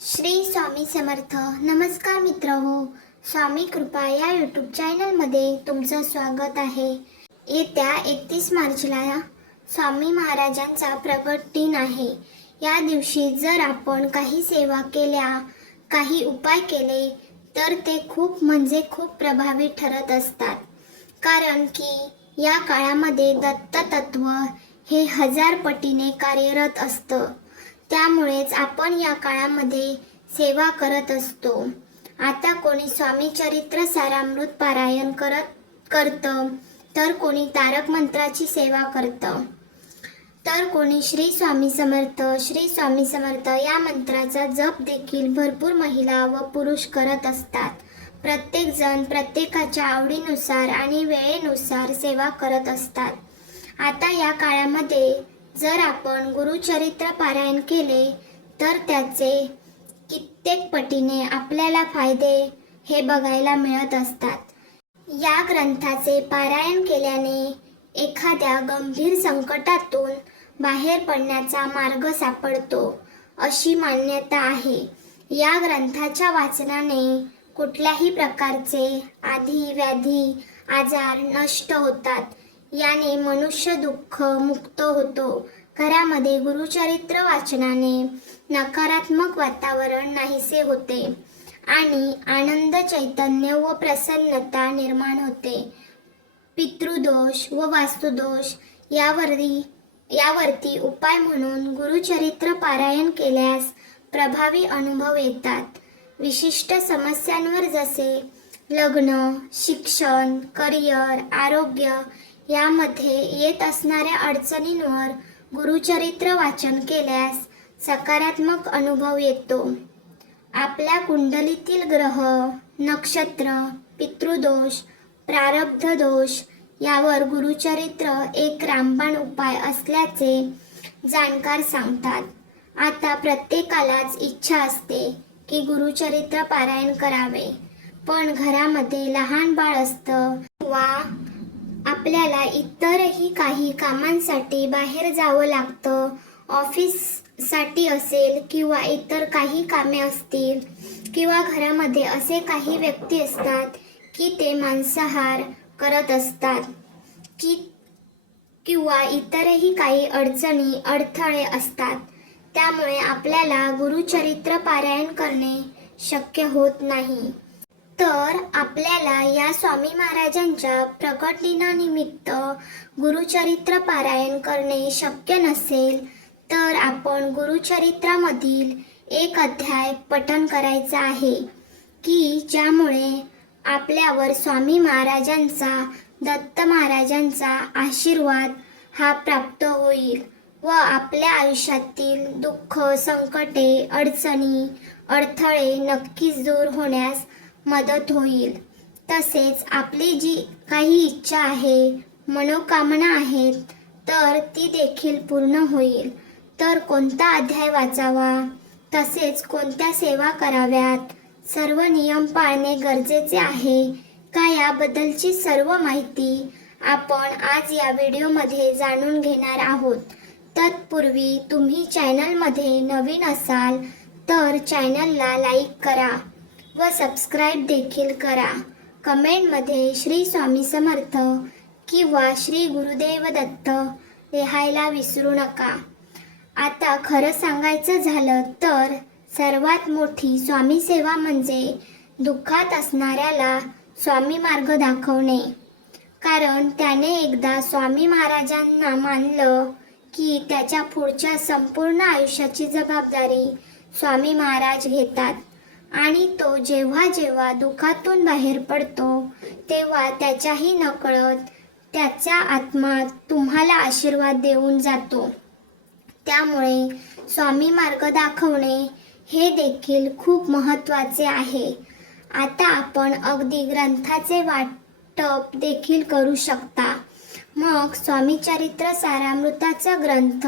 श्री स्वामी समर्थ. नमस्कार मित्रहो, स्वामी कृपा या यूट्यूब चॅनलमध्ये तुमचं स्वागत आहे. येत्या 31 मार्चला स्वामी महाराजांचा प्रगट दिन आहे. या दिवशी जर आपण काही सेवा केल्या, काही उपाय केले तर ते खूप खूप प्रभावी ठरत असतात. कारण की या काळामध्ये दत्त तत्व हे 1000 पटीने कार्यरत असतं. त्यामुळेच आपण या काळामध्ये सेवा करत असतो. आता कोणी स्वामी चरित्र सारामृत पारायण करतं, तर कोणी तारक मंत्राची सेवा करतं, तर कोणी श्री स्वामी समर्थ या मंत्राचा जप देखील भरपूर महिला व पुरुष करत असतात. प्रत्येक जण प्रत्येकाच्या आवडीनुसार आणि वेळेनुसार सेवा करत असतात. आता या काळामध्ये जर आपण गुरुचरित्र पारायण केले तर त्याचे कित्येक पटीने आपल्याला फायदे हे बघायला मिळत असतात. या ग्रंथाचे पारायण केल्याने एखाद्या गंभीर संकटातून बाहेर पडण्याचा मार्ग सापडतो अशी मान्यता आहे. या ग्रंथाच्या वाचनाने कुठल्याही प्रकारचे आधी व्याधी आजार नष्ट होतात. याने मनुष्य दुःख मुक्त होतो. घरामध्ये गुरुचरित्र वाचनाने नकारात्मक वातावरण नाहीसे होते आणि आनंद, चैतन्य व प्रसन्नता निर्माण होते. पितृदोष व वास्तुदोष यावरती उपाय म्हणून गुरुचरित्र पारायण केल्यास प्रभावी अनुभव येतात. विशिष्ट समस्यांवर जसे लग्न, शिक्षण, करिअर, आरोग्य यामध्ये येत असणाऱ्या अडचणींवर गुरुचरित्र वाचन केल्यास सकारात्मक अनुभव येतो. आपल्या कुंडलीतील ग्रह, नक्षत्र, पितृदोष, प्रारब्ध दोष यावर गुरुचरित्र एक रामबाण उपाय असल्याचे जाणकार सांगतात. आता प्रत्येकालाच इच्छा असते की गुरुचरित्र पारायण करावे, पण घरामध्ये लहान बाळ असतं वा आपल्याला इतरही काही कामांसाठी बाहेर जावं लागतं. ऑफिससाठी असेल किंवा इतर काही कामे असतील किंवा घरामध्ये असे काही व्यक्ती असतात की ते मांसाहार करत असतात किंवा इतरही काही अडचणी अडथळे असतात. त्यामुळे आपल्याला गुरुचरित्र पारायण करणे शक्य होत नाही. तर आपल्याला या स्वामी महाराजांच्या प्रकट दिनानिमित्त गुरुचरित्र पारायण करणे शक्य नसेल तर आपण गुरुचरित्रामधील एक अध्याय पठण करायचा आहे की ज्यामुळे आपल्यावर स्वामी महाराजांचा, दत्त महाराजांचा आशीर्वाद हा प्राप्त होईल व आपल्या आयुष्यातील दुःख, संकटे, अडचणी, अडथळे नक्कीच दूर होण्यास मदत होईल. तसेच आपली जी काही इच्छा आहे, मनोकामना आहेत तर ती देखील पूर्ण होईल. तर कोणता अध्याय वाचावा, तसेच कोणत्या सेवा कराव्यात, सर्व नियम पाळणे गरजेचे आहे का याबद्दलची सर्व माहिती आपण आज या व्हिडिओमध्ये जाणून घेणार आहोत. तत्पूर्वी तुम्ही चॅनलमध्ये नवीन असाल तर चॅनलला लाईक करा व सबस्क्राईब देखील करा. कमेंटमध्ये श्री स्वामी समर्थ किंवा श्री गुरुदेव दत्त लिहायला विसरू नका. आता खरं सांगायचं झालं तर सर्वात मोठी स्वामी सेवा म्हणजे दुःखात असणाऱ्याला स्वामी मार्ग दाखवणे. कारण त्याने एकदा स्वामी महाराजांना मानलं की त्याच्या पुढच्या संपूर्ण आयुष्याची जबाबदारी स्वामी महाराज घेतात आणि तो जेव्हा जेव्हा दुःखातून बाहेर पडतो तेव्हा त्याच्याही नकळत त्याचा आत्मा तुम्हाला आशीर्वाद देऊन जातो. त्यामुळे स्वामी मार्ग दाखवणे हे देखील खूप महत्त्वाचे आहे. आता आपण अगदी ग्रंथाचे वाटप देखील करू शकता. मग स्वामी चरित्र सारामृताचा ग्रंथ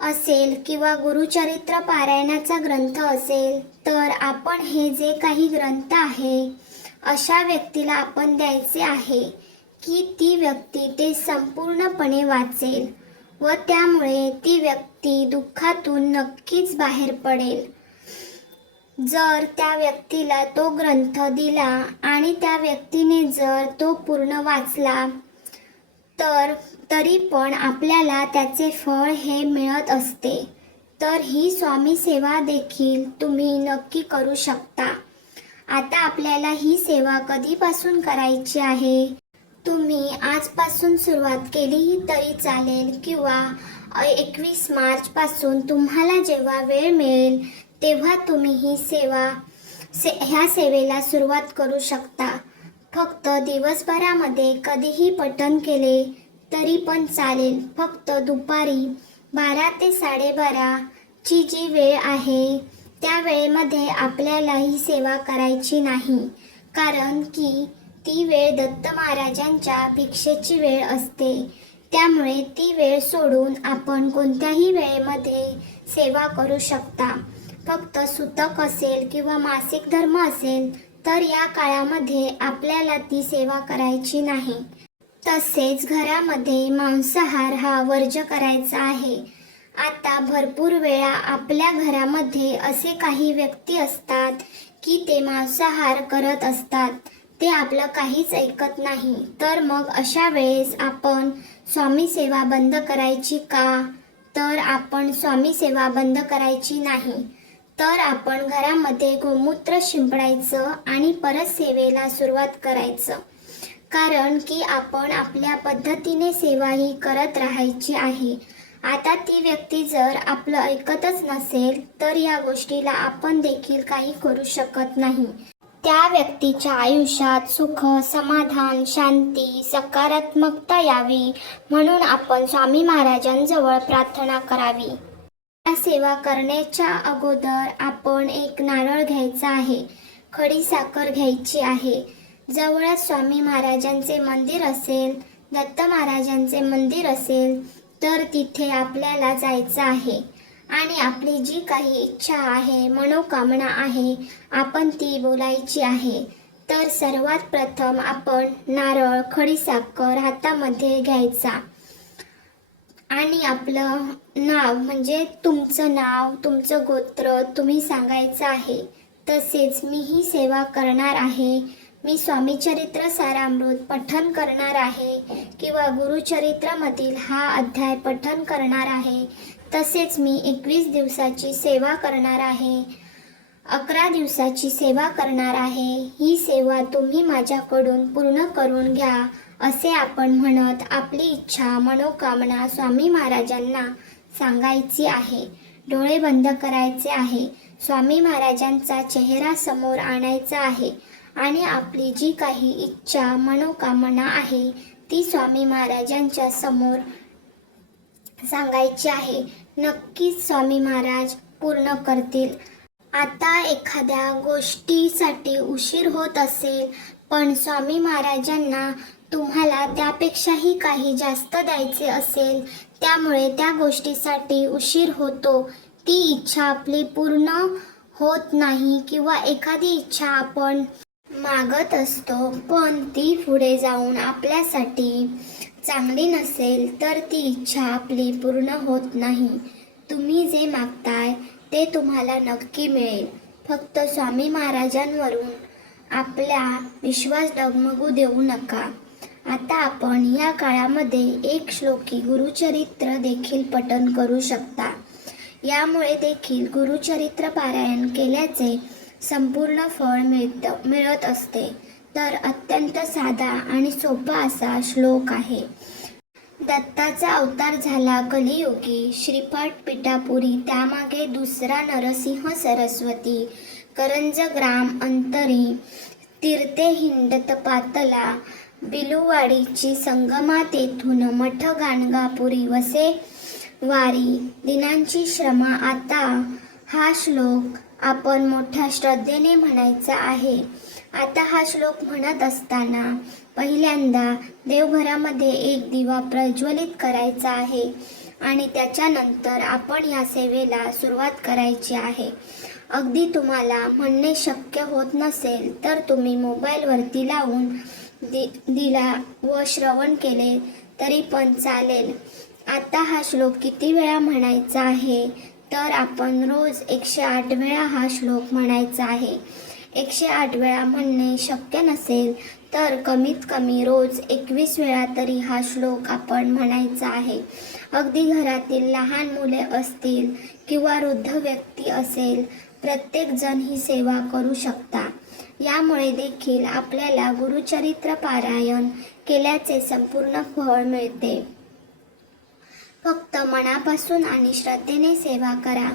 असेल किंवा गुरुचरित्र पारायणाचा ग्रंथ असेल तर आपण हे जे काही ग्रंथ आहे अशा व्यक्तीला आपण द्यायचे आहे की ती व्यक्ती ते संपूर्णपणे वाचेल व त्यामुळे ती व्यक्ती दुःखातून नक्कीच बाहेर पडेल. जर त्या व्यक्तीला तो ग्रंथ दिला आणि त्या व्यक्तीने जर तो पूर्ण वाचला तर तरी पण आपल्याला त्याचे फळ हे मिळत असते. तर ही स्वामी सेवा देखील तुम्ही नक्की करू शकता. आता आपल्याला ही सेवा कधीपासून करायची आहे? तुम्ही आजपासून सुरुवात केली तरी चालेल किंवा 21 मार्चपासून तुम्हाला जेव्हा वेळ मिळेल तेव्हा तुम्ही ही ह्या सेवेला सुरुवात करू शकता. फक्त दिवसभरामध्ये कधीही पठण केले तरी पण चालेल. फक्त दुपारी 12 ते 12:30 ची जी वेळ आहे त्या वेळेमध्ये आपल्याला ही सेवा करायची नाही, कारण की ती वेळ दत्त महाराजांच्या भिक्षेची वेळ असते. त्यामुळे ती वेळ सोडून आपण कोणत्याही वेळेमध्ये सेवा करू शकता. फक्त सुतक असेल किंवा मासिक धर्म असेल तर या काळामध्ये आपल्याला ती सेवा करायची नाही. तसेच घरामध्ये मांसाहार हा वर्ज्य करायचा आहे. आता भरपूर वेळा आपल्या घरामध्ये असे काही व्यक्ती असतात की ते मांसाहार करत असतात, ते आपलं काहीच ऐकत नाही. तर मग अशा वेळेस आपण स्वामी सेवा बंद करायची का? तर आपण स्वामी सेवा बंद करायची नाही. तर आपण घरामध्ये गोमूत्र शिंपडायचं आणि परत सेवेला सुरुवात करायचं, कारण की आपण आपल्या पद्धतीने सेवा ही करत राहायची आहे. आता ती व्यक्ती जर आपलं ऐकतच नसेल तर या गोष्टीला आपण देखील काही करू शकत नाही. त्या व्यक्तीच्या आयुष्यात सुख, समाधान, शांती, सकारात्मकता यावी म्हणून आपण स्वामी महाराजांजवळ प्रार्थना करावी. या सेवा करण्याच्या अगोदर आपण एक नारळ घ्यायचा आहे, खडी साखर घ्यायची आहे. जवळच स्वामी महाराजांचे मंदिर असेल, दत्त महाराजांचे मंदिर असेल तर तिथे आपल्याला जायचं आहे आणि आपली जी काही इच्छा आहे, मनोकामना आहे, आपण ती बोलायची आहे. तर सर्वात प्रथम आपण नारळ, खडीसाखर हातामध्ये घ्यायचा आणि आपलं नाव म्हणजे तुमचं नाव, तुमचं गोत्र तुम्ही सांगायचं आहे. तसेच मी ही सेवा करणार आहे, मी स्वामीचरित्र सारामृत पठण करणार आहे किंवा गुरुचरित्रामधील हा अध्याय पठण करणार आहे. तसेच मी 21 दिवसाची सेवा करणार आहे, 11 दिवसाची सेवा करणार आहे. ही सेवा तुम्ही माझ्याकडून पूर्ण करून घ्या असे आपण म्हणत आपली इच्छा, मनोकामना स्वामी महाराजांना सांगायची आहे. डोळे बंद करायचे आहे, स्वामी महाराजांचा चेहरा समोर आणायचा आहे आणि आपली जी काही इच्छा, मनोकामना आहे ती स्वामी महाराजांच्या समोर सांगायची आहे. नक्कीच स्वामी महाराज पूर्ण करतील. आता एखाद्या गोष्टीसाठी उशीर होत असेल पण स्वामी महाराजांना तुम्हाला त्यापेक्षाही काही जास्त द्यायचे असेल, त्यामुळे त्या गोष्टीसाठी उशीर होतो, ती इच्छा आपली पूर्ण होत नाही किंवा एखादी इच्छा आपण मागत असतो पण ती पुढे जाऊन आपल्यासाठी चांगली नसेल तर ती इच्छा आपली पूर्ण होत नाही. तुम्ही जे मागताय ते तुम्हाला नक्की मिळेल. फक्त स्वामी महाराजांवरून आपला विश्वास डगमगू देऊ नका. आता आपण या काळामध्ये एक श्लोकी गुरुचरित्र देखील पठण करू शकता. यामुळे देखील गुरुचरित्र पारायण केल्याचे संपूर्ण फळ मिळत असते. तर अत्यंत साधा आणि सोपा असा श्लोक आहे. दत्ताचा अवतार झाला कलियुगी, श्रीपाठ पिठापुरी त्यामागे दुसरा नरसिंह सरस्वती, करंज ग्राम अंतरी, तीर्थे हिंडत पातला, बिलुवाडीची संगमा तेथून मठ गाणगापुरी वसे वारी, दिनांची श्रमा. आता हा श्लोक आपण मोठ्या श्रद्धेने म्हणायचा आहे. आता हा श्लोक म्हणत असताना पहिल्यांदा देवघरामध्ये एक दिवा प्रज्वलित करायचा आहे आणि त्याच्यानंतर आपण या सेवेला सुरुवात करायची आहे. अगदी तुम्हाला म्हणणे शक्य होत नसेल तर तुम्ही मोबाईलवरती लावून दिला व श्रवण केले तरी पण चालेल. आता हा श्लोक किती वेळा म्हणायचा आहे तर आपण रोज 108 वेळा हा श्लोक म्हणायचा आहे. 108 वेळा म्हणणे शक्य नसेल तर कमीत कमी रोज 21 वेळा तरी हा श्लोक आपण म्हणायचा आहे. अगदी घरातील लहान मुले असतील किंवा वृद्ध व्यक्ती असेल, प्रत्येक जण ही सेवा करू शकता. यामुळे देखील आपल्याला गुरुचरित्र पारायण केल्याचे संपूर्ण फळ मिळते. फक्त मनापासून आणि श्रद्धेने सेवा करा.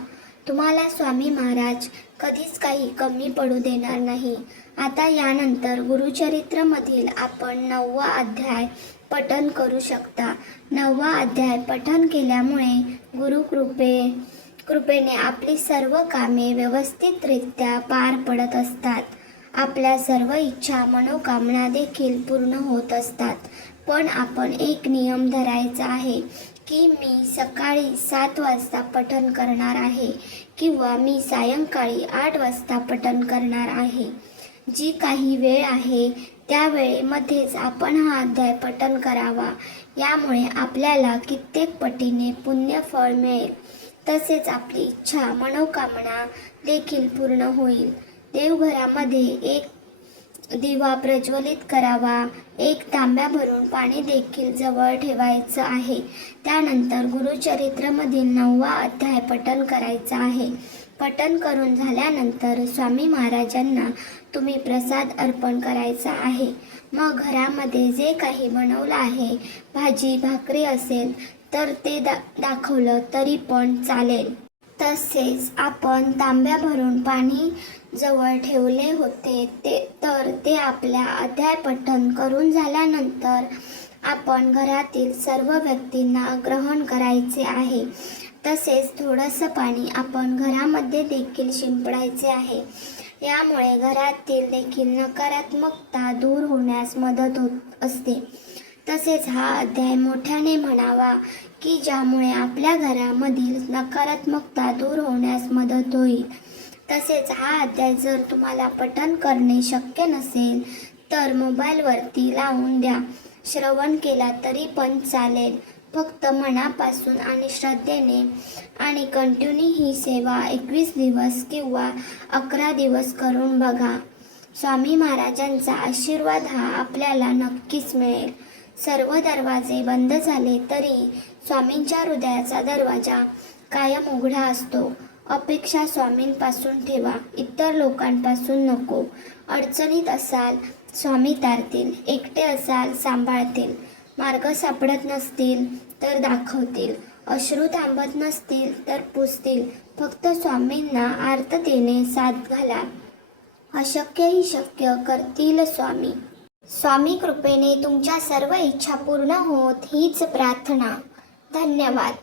तुम्हाला स्वामी महाराज कधीच काही कमी पडू देणार नाही. आता यानंतर गुरुचरित्रमधील आपण 9वा अध्याय पठण करू शकता. 9वा अध्याय पठण केल्यामुळे कृपेने आपली सर्व कामे व्यवस्थितरित्या पार पडत असतात. आपल्या सर्व इच्छा मनोकामना देखील पूर्ण होत असतात. पण आपण एक नियम धरायचा आहे की मी सकाळी 7 वाजता पठण करणार आहे किंवा मी सायंकाळी 8 वाजता पठण करणार आहे. जी काही वेळ आहे त्या वेळेमध्येच आपण हा अध्याय पठण करावा. यामुळे आपल्याला कित्येक पटीने पुण्यफळ मिळेल. तसेच आपली इच्छा मनोकामना देखील पूर्ण होईल. देवघरामध्ये एक दिवा प्रज्वलित करावा. एक तांब्या भरून पाणी देखील जवळ ठेवायचं आहे. त्यानंतर गुरुचरित्रमधील 9वा अध्याय पठण करायचा आहे. पठण करून झाल्यानंतर स्वामी महाराजांना तुम्ही प्रसाद अर्पण करायचा आहे. मग घरामध्ये जे काही बनवलं आहे, भाजी भाकरी असेल तर ते दाखवलं तरी पण चालेल. तसेच आपण तांब्या भरून पाणी जवळ ठेवले होते ते आपल्या अध्याय पठण करून झाल्यानंतर आपण घरातील सर्व व्यक्तींना ग्रहण करायचे आहे. तसेच थोडंसं पाणी आपण घरामध्ये देखील शिंपडायचे आहे. यामुळे घरातील देखील नकारात्मकता दूर होण्यास मदत होत असते. तसेच हा अध्याय मोठ्याने म्हणावा की ज्यामुळे आपल्या घरामधील नकारात्मकता दूर होण्यास मदत होईल. तसेच हा अध्याय जर तुम्हाला पठण करणे शक्य नसेल तर मोबाईलवरती लावून द्या. श्रवण केला तरी पण चालेल. फक्त मनापासून आणि श्रद्धेने आणि कंटिन्यू ही सेवा 21 दिवस किंवा 11 दिवस करून बघा. स्वामी महाराजांचा आशीर्वाद हा आपल्याला नक्कीच मिळेल. सर्व दरवाजे बंद झाले तरी स्वामींच्या हृदयाचा दरवाजा कायम उघडा असतो. अपेक्षा स्वामींपासून ठेवा, इतर लोकांपासून नको. अडचणीत असाल स्वामी तारतील, एकटे असाल सांभाळतील, मार्ग सापडत नसतील तर दाखवतील, अश्रू थांबत नसतील तर पुसतील. फक्त स्वामींना आर्ततेने साथ घाला. अशक्य ही शक्य करतील स्वामी. स्वामी कृपेने तुमच्या सर्व इच्छा पूर्ण होत हीच प्रार्थना. धन्यवाद.